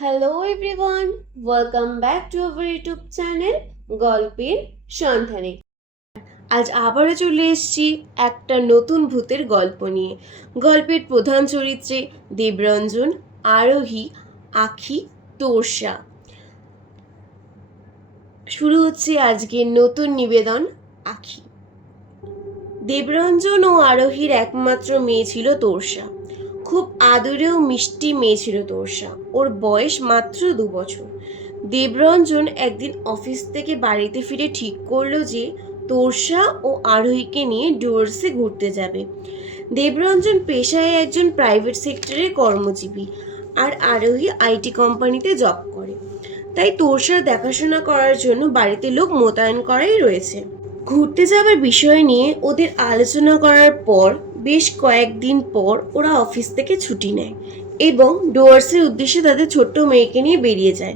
Hello everyone welcome back to our YouTube channel গল্পের সন্ধানে। আজ আবারও চলে এসেছি একটা নতুন ভূতের গল্প নিয়ে। গল্পের প্রধান চরিত্রে দেবরঞ্জন, আরোহী, আখি, তোরসা। শুরু হচ্ছে আজকের নতুন নিবেদন, আখি। দেবরঞ্জন ও আরোহীর একমাত্র মেয়ে ছিল তোরসা। খুব আদরেও মিষ্টি মেয়ে ছিল তোরসা। ওর বয়স মাত্র দু বছর। দেবরঞ্জন একদিন অফিস থেকে বাড়িতে ফিরে ঠিক করল যে তোরসা ও আরোহীকে নিয়ে ডুয়ার্সে ঘুরতে যাবে। দেবরঞ্জন পেশায় একজন প্রাইভেট সেক্টরের কর্মজীবী আর আরোহী আইটি কোম্পানিতে জব করে। তাই তোরসার দেখাশোনা করার জন্য বাড়িতে লোক মোতায়েন করাই রয়েছে। ঘুরতে যাবার বিষয় নিয়ে ওদের আলোচনা করার পর বেশ কয়েকদিন পর ওরা অফিস থেকে ছুটি নেয় এবং ডুয়ার্সের উদ্দেশ্যে তাদের ছোট্ট মেয়েকে নিয়ে বেরিয়ে যায়।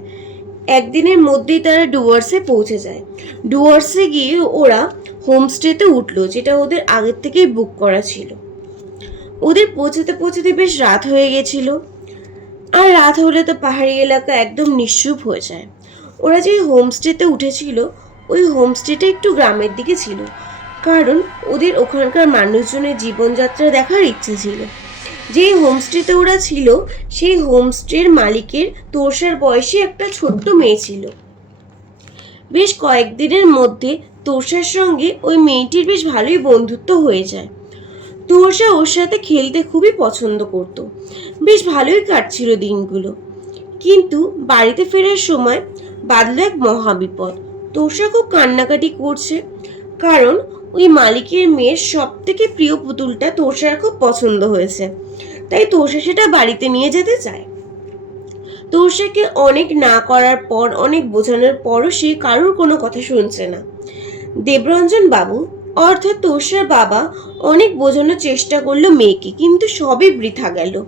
একদিনের মধ্যেই তারা ডুয়ার্সে পৌঁছে যায়। ডুয়ার্সে গিয়ে ওরা হোমস্টেতে উঠল, যেটা ওদের আগের থেকেই বুক করা ছিল। ওদের পৌঁছাতে পৌঁছাতে বেশ রাত হয়ে গেছিল। আর রাত হলে তো পাহাড়ি এলাকা একদম নিশ্চুপ হয়ে যায়। ওরা যে হোমস্টেতে উঠেছিল, ওই হোমস্টেটা একটু গ্রামের দিকে ছিল। কারণ ওদের ওখানকার মানুষজনের জীবনযাত্রা দেখার ইচ্ছে ছিল। যে হোমস্টেতে ওরা ছিল, সেই হোমস্টের মালিকের তোষার বয়সে একটা ছোট্ট মেয়ে ছিল। বেশ কয়েকদিনের মধ্যে তোষার সঙ্গে ওই মেয়েটির বেশ ভালোই বন্ধুত্ব হয়ে যায়। তোষা ওর সাথে খেলতে খুবই পছন্দ করত। বেশ ভালোই কাটছিল দিনগুলো। কিন্তু বাড়িতে ফেরার সময় বাদল এক মহাবিপদ। তোষা খুব কান্নাকাটি করছে, কারণ ওই মালিকের মেয়ের সব থেকে প্রিয় পুতুলটা তোষার খুব পছন্দ হয়েছে। তাই তোষা সেটা বাড়িতে নিয়ে যেতে চায়। তোষাকে অনেক না করার পর, অনেক বোঝানোর পরও সে কারোর কোনো কথা শুনছে না। দেবরঞ্জন বাবু, অর্থাৎ তোষার বাবা, অনেক বোঝানোর চেষ্টা করল মেয়েকে, কিন্তু সবই বৃথা গেল।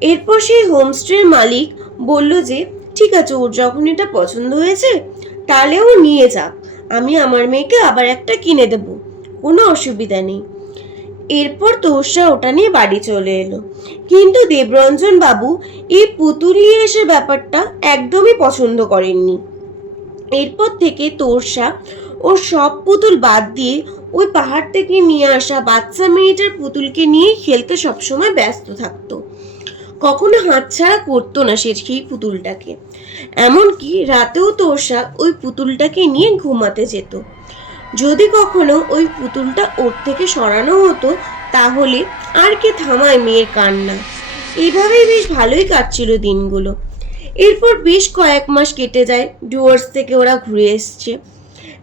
এরপর সেই হোমস্টের মালিক বলল যে, ঠিক আছে, ওর যখন এটা পছন্দ হয়েছে, তাহলে ও নিয়ে যাক। আমি আমার মেয়েকে আবার একটা কিনে দেব। কোনো অসুবিধা নেই। এরপর তোষা ওটা নিয়ে বাড়ি চলে এলো। কিন্তু দেবরঞ্জন বাবু এই পুতুল নিয়ে এসে ব্যাপারটা একদমই পছন্দ করেননি। এরপর থেকে তোরসা ওর সব পুতুল বাদ দিয়ে ওই পাহাড় থেকে নিয়ে আসা বাচ্চা মেয়েটার পুতুলকে নিয়ে খেলতে সবসময় ব্যস্ত থাকতো। কখনো হাতছাড়া করতো না সে সেই পুতুলটাকে। এমনকি রাতেও তোষা ওই পুতুলটাকে নিয়ে ঘুমাতে যেত। যদি কখনো ওই পুতুলটা ওর থেকে সরানো হতো, তাহলে আর কে থামায় মেয়ের কান্না। এইভাবেই বেশ ভালোই কাটছিল দিনগুলো। এরপর বেশ কয়েক মাস কেটে যায় ডুয়ার্স থেকে ওরা ঘুরে এসছে।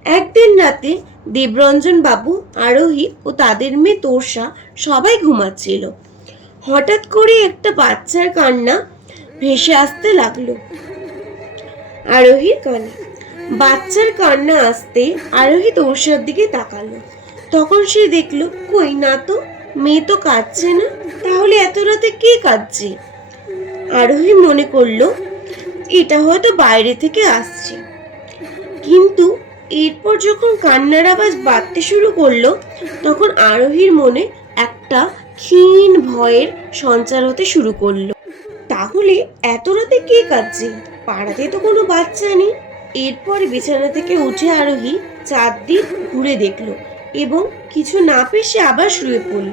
একদিন রাতে দেবরঞ্জন বাবু, আরোহী ও তাদের মেয়ে তোষা সবাই ঘুমাচ্ছিল। হঠাৎ করে একটা বাচ্চার কান্না ভেসে আসতে লাগল। আরোহীর কানে। বাচ্চার কান্না আসতে আরোহী তোরসার দিকে তাকালো। তখন সে দেখল, কই, না তো, মেয়ে তো কাঁদছে না, তাহলে এত রাতে কে কাঁদছে? আরোহী মনে করল, এটা হয়তো বাইরে থেকে আসছে। কিন্তু এরপর যখন কান্নার আওয়াজ বাড়তে শুরু করল, তখন আরোহীর মনে একটা ক্ষীণ ভয়ের সঞ্চার হতে শুরু করল। তাহলে এত রাতে কে কাঁদছে? পাড়াতে তো কোনো বাচ্চা নেই। এরপর বিছানা থেকে উঠে আরোহী চারদিক ঘুরে দেখল এবং কিছু না পেয়ে সে আবার শুয়ে পড়ল।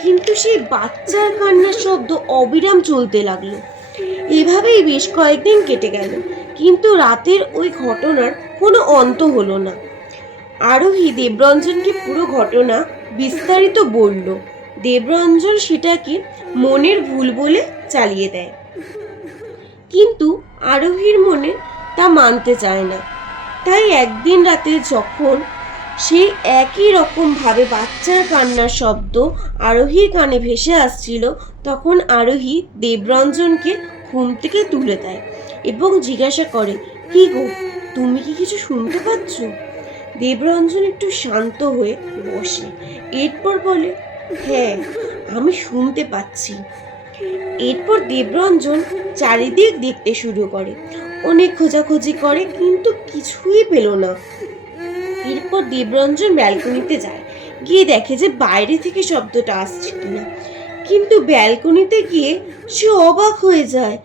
কিন্তু সেই বাচ্চার কান্নার শব্দ অবিরাম চলতে লাগল। এভাবেই বেশ কয়েকদিন কেটে গেল, কিন্তু রাতের ওই ঘটনার কোনো অন্ত হলো না। আরোহী দেবরঞ্জনকে পুরো ঘটনা বিস্তারিত বলল। দেবরঞ্জন সেটাকে মনের ভুল বলে চালিয়ে দেয়। কিন্তু আরোহীর মনে তা মানতে চায় না। তাই একদিন রাতে যখন সেই একই রকম ভাবে বাচ্চার কান্নার শব্দ আরোহীর কানে ভেসে আসছিল, তখন আরোহী দেবরঞ্জনকে ঘুম থেকে তুলে দেয় এবং জিজ্ঞাসা করে, কি গো, তুমি কি কিছু শুনতে পাচ্ছ? দেবরঞ্জন একটু শান্ত হয়ে বসে। এরপর বলে হ্যাঁ আমি শুনতে পাচ্ছি। এরপর দেবরঞ্জন চারিদিক দেখতে শুরু করে। অনেক খোঁজাখুঁজি করে, কিন্তু কিছুই পেল না। এরপর দেবরঞ্জন ব্যালকনিতে যায়। গিয়ে দেখে যে বাইরে থেকে শব্দটা আসছে কিনা। কিন্তু ব্যালকনিতে গিয়ে সে অবাক হয়ে যায়,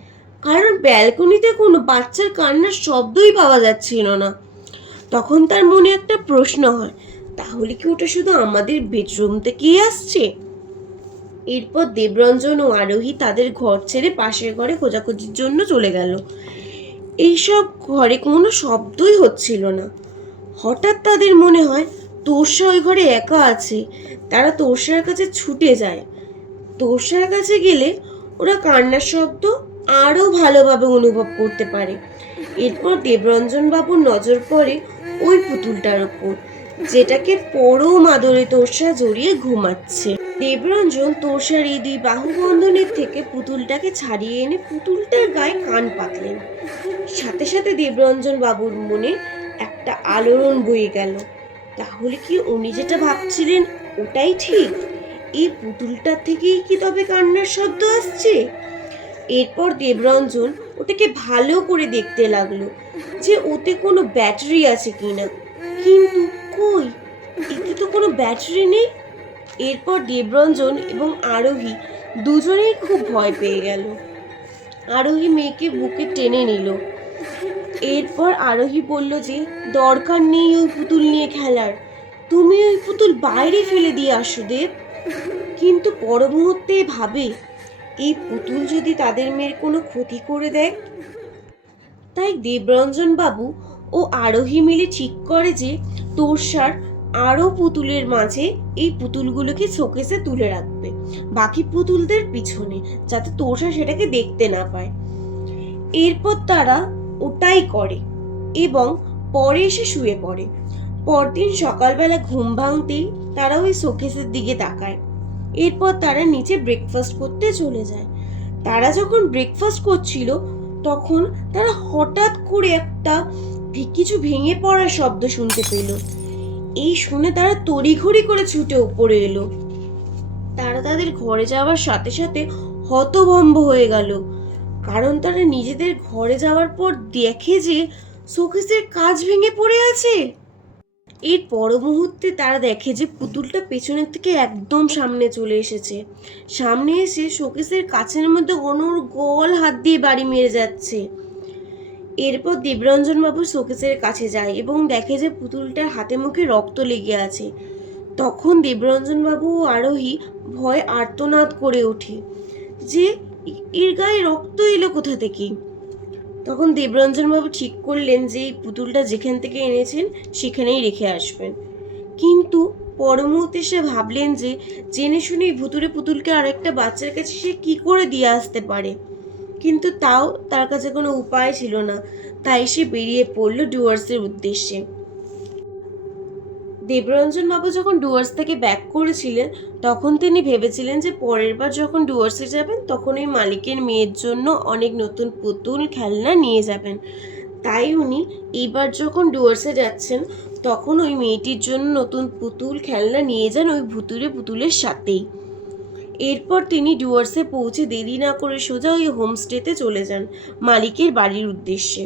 কারণ ব্যালকনিতে কোনো বাচ্চার কান্নার শব্দই পাওয়া যাচ্ছিল না। তখন তার মনে একটা প্রশ্ন হয় তাহলে কি ওটা শুধু আমাদের বেডরুম থেকেই আসছে? এরপর দেবরঞ্জন ও আরোহী তাদের ঘর ছেড়ে পাশের ঘরে খোঁজাখুঁজির জন্য চলে গেল। এইসব ঘরে কোনো শব্দই হচ্ছিল না। হঠাৎ তাদের মনে হয় তোষা ওই ঘরে একা আছে, তারা তোষার কাছে ছুটে যায়। তোষার কাছে গেলে ওরা কান্নার শব্দ আরও ভালোভাবে অনুভব করতে পারে। এরপর দেবরঞ্জন বাবুর নজর পড়ে ওই পুতুলটার ওপর। যেটাকে পরম আদরে তোষা জড়িয়ে ঘুমাচ্ছে। দেবরঞ্জন তোষার এই দুই বাহুবন্ধনের থেকে পুতুলটাকে ছাড়িয়ে এনে পুতুলটার গায়ে কান পাতলেন। সাথে সাথে দেবরঞ্জন বাবুর মনে একটা আলোড়ন বয়ে গেল। তাহলে কি উনি যেটা ভাবছিলেন ওটাই ঠিক? এই পুতুলটার থেকেই কি তবে কান্নার শব্দ আসছে? এরপর দেবরঞ্জন ওটাকে ভালো করে দেখতে লাগল যে ওতে কোনো ব্যাটারি আছে কিনা। কিন্তু কই? এতে তো কোনো ব্যাটারি নেই। এরপর দেবরঞ্জন এবং আরোহী দুজনেই খুব ভয় পেয়ে গেল। আরোহী মেয়েকে বুকে টেনে নিল। এরপর আরোহী বলল যে, দরকার নেই ওই পুতুল নিয়ে খেলার। তুমি ওই পুতুল বাইরে ফেলে দিয়ে আসো, দেব। কিন্তু পর মুহূর্তে ভাবে, এই পুতুল যদি তাদের মেয়ের কোনো ক্ষতি করে দেয়? তাই দেবরঞ্জন বাবু ও আরোহী মিলে ঠিক করে যে তোরসার আরও পুতুলের মাঝে এই পুতুলগুলোকে শোকেসে তুলে রাখবে। বাকি পুতুলদের পিছনে, যাতে তোষা সেটাকে দেখতে না পায়। এরপর তারা ওটাই করে এবং পরে এসে শুয়ে পড়ে। পরদিন সকালবেলা ঘুম ভাঙতেই তারা ওই শোকেসের দিকে তাকায়। এরপর তারা নিচে ব্রেকফাস্ট করতে চলে যায়। তারা যখন ব্রেকফাস্ট করছিল, তখন তারা হঠাৎ করে একটা কিছু ভেঙে পড়ার শব্দ শুনতে পেল। এই শুনে তারা তড়িঘড়ি করে ছুটে উপরে এলো। তারা তাদের ঘরে যাওয়ার সাথে সাথে হতভম্ব হয়ে গেল। কারণ তারা নিজেদের ঘরে যাওয়ার পর দেখে যে শোকেসের কাজ ভেঙে পড়ে আছে। এর পর মুহূর্তে তারা দেখে যে পুতুলটা পেছনের থেকে একদম সামনে চলে এসেছে। সামনে এসে শোকেসের কাছের মধ্যে অনুর গোল হাত দিয়ে বাড়ি মেরে যাচ্ছে। এরপর দেবরঞ্জন বাবু শোকেসের কাছে যায় এবং দেখে যে পুতুলটার হাতে মুখে রক্ত লেগে আছে। তখন দেবরঞ্জন বাবু ও আরোহী ভয় আর্তনাদ করে ওঠে যে এর গায়ে রক্ত এলো কোথা থেকে? তখন দেবরঞ্জনবাবু ঠিক করলেন যে, এই পুতুলটা যেখান থেকে এনেছেন, সেখানেই রেখে আসবেন। কিন্তু মুহূর্তে সে ভাবলেন যে, জেনে শুনে ভুতুরে পুতুলকে আরেকটা বাচ্চার কাছে সে কি করে দিয়ে আসতে পারে? কিন্তু তাও তার কাছে কোনো উপায় ছিল না। তাই সে বেরিয়ে পড়ল ডুয়ার্সের উদ্দেশ্যে। দেবরঞ্জন বাবু যখন ডুয়ার্স থেকে ব্যাক করেছিলেন, তখন তিনি ভেবেছিলেন যে পরের বার যখন ডুয়ার্সে যাবেন, তখন ওই মালিকের মেয়ের জন্য অনেক নতুন পুতুল, খেলনা নিয়ে যাবেন। তাই উনি এইবার যখন ডুয়ার্সে যাচ্ছেন, তখন ওই মেয়েটির জন্য নতুন পুতুল, খেলনা নিয়ে যান ওই ভুতুরে পুতুলের সাথেই। এরপর তিনি ডুয়ার্সে পৌঁছে দেরি না করে সোজা ওই হোমস্টেতে চলে যান মালিকের বাড়ির উদ্দেশ্যে।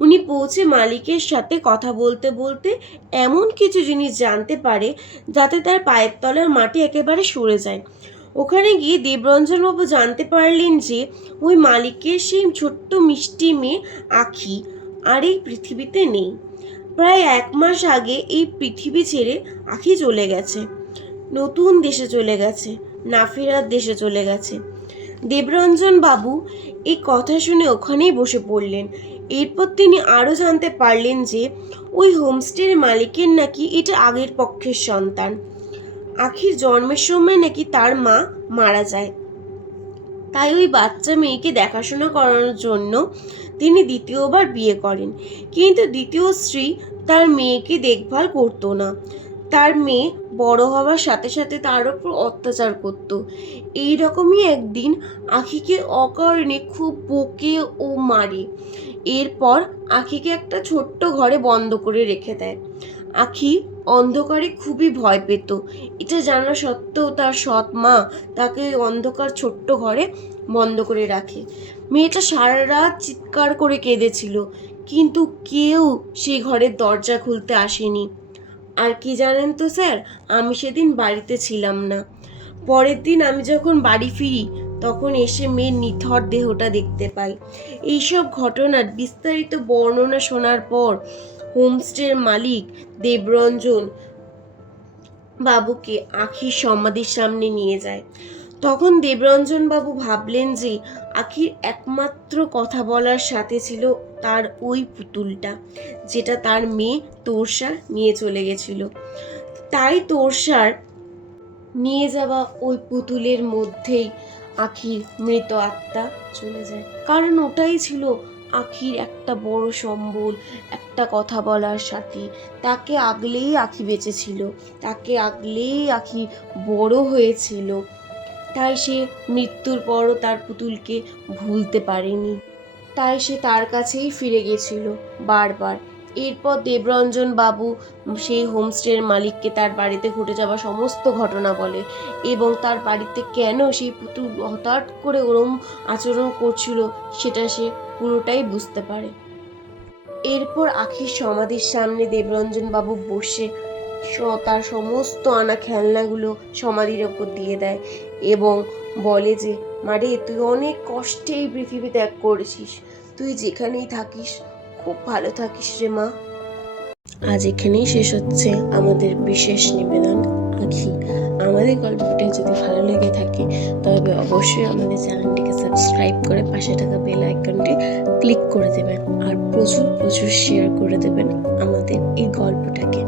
উনি পৌঁছে মালিকের সাথে কথা বলতে বলতে এমন কিছু জিনিস জানতে পারে যাতে তার পায়ের তলার মাটি একেবারে সরে যায়। ওখানে গিয়ে দেবরঞ্জনবাবু জানতে পারলেন যে ওই মালিকের সেই ছোট্ট মিষ্টি মেয়ে আখি আর এই পৃথিবীতে নেই। প্রায় এক মাস আগে এই পৃথিবী ছেড়ে আখি চলে গেছে। নতুন দেশে চলে গেছে না ফেরার দেশে চলে গেছে। দেবরঞ্জন বাবু এই কথা শুনে ওখানেই বসে পড়লেন। এরপর তিনি আরও জানতে পারলেন যে, ওই হোমস্টের মালিকের নাকি এটা আগের পক্ষের সন্তান। আখির জন্মের সময় নাকি তার মা মারা যায়। তাই ওই বাচ্চা মেয়েকে দেখাশোনা করানোর জন্য তিনি দ্বিতীয়বার বিয়ে করেন। কিন্তু দ্বিতীয় স্ত্রী তার মেয়েকে দেখভাল করতো না। তার মেয়ে বড় হওয়ার সাথে সাথে তার ওপর অত্যাচার করত। এই রকমই একদিন আখিকে অকারণে খুব বকে ও মারে। এরপর আখিকে একটা ছোট্ট ঘরে বন্ধ করে রেখে দেয়। আখি অন্ধকারে খুবই ভয় পেত। এটা জানা সত্ত্বেও তার সৎ মা তাকে অন্ধকার ছোট্ট ঘরে বন্ধ করে রাখে। মেয়েটা সারা রাত চিৎকার করে কেঁদেছিল, কিন্তু কেউ সেই ঘরের দরজা খুলতে আসেনি। আর কি জানেন তো স্যার, আমি সেদিন বাড়িতে ছিলাম না। পরের দিন আমি যখন বাড়ি ফিরি, তখন এসে মেয়ের নিথর দেহটা দেখতে পাই। এইসব ঘটনার বিস্তারিত বর্ণনা শোনার পর হোমস্টের মালিক দেবরঞ্জন বাবুকে আখির সমাধির সামনে নিয়ে যায়। তখন দেবরঞ্জন বাবু ভাবলেন যে আখির একমাত্র কথা বলার সাথে ছিল তার ওই পুতুলটা, যেটা তার মেয়ে তোরসা নিয়ে চলে গেছিল। তাই তোরসার নিয়ে যাওয়া ওই পুতুলের মধ্যেই আখির মৃত আত্মা চলে যায়। কারণ ওটাই ছিল আখির একটা বড় সম্বল, একটা কথা বলার সাথে। তাকে আগলেই আখি বেঁচেছিল, তাকে আগলেই আখি বড় হয়েছিল। তাই সে মৃত্যুর পরও তার পুতুলকে ভুলতে পারেনি। তাই সে তার কাছেই ফিরে গেছিল বারবার। এরপর দেবরঞ্জন বাবু সেই হোমস্টের মালিককে তার বাড়িতে ঘটে যাওয়া সমস্ত ঘটনা বলে এবং তার বাড়িতে কেন সেই পুতুল হঠাৎ করে ওরম আচরণ করছিল সেটা সে পুরোটাই বুঝতে পারে। এরপর আখির সমাধির সামনে দেবরঞ্জন বাবু বসে তার সমস্ত আনা খেলনাগুলো সমাধির ওপর দিয়ে দেয় এবং বলে যে, মারে, তুই অনেক কষ্টে এই পৃথিবী ত্যাগ করেছিস। তুই যেখানেই থাকিস, খুব ভালো থাকিস রে মা। আজ এখানেই শেষ হচ্ছে আমাদের বিশেষ নিবেদন। আখি, আমাদের গল্পটি যদি ভালো লেগে থাকে, তবে অবশ্যই আমাদের চ্যানেলটিকে সাবস্ক্রাইব করে পাশে থাকা বেল আইকনটি ক্লিক করে দেবেন। আর প্রচুর প্রচুর শেয়ার করে দেবেন আমাদের এই গল্পটাকে।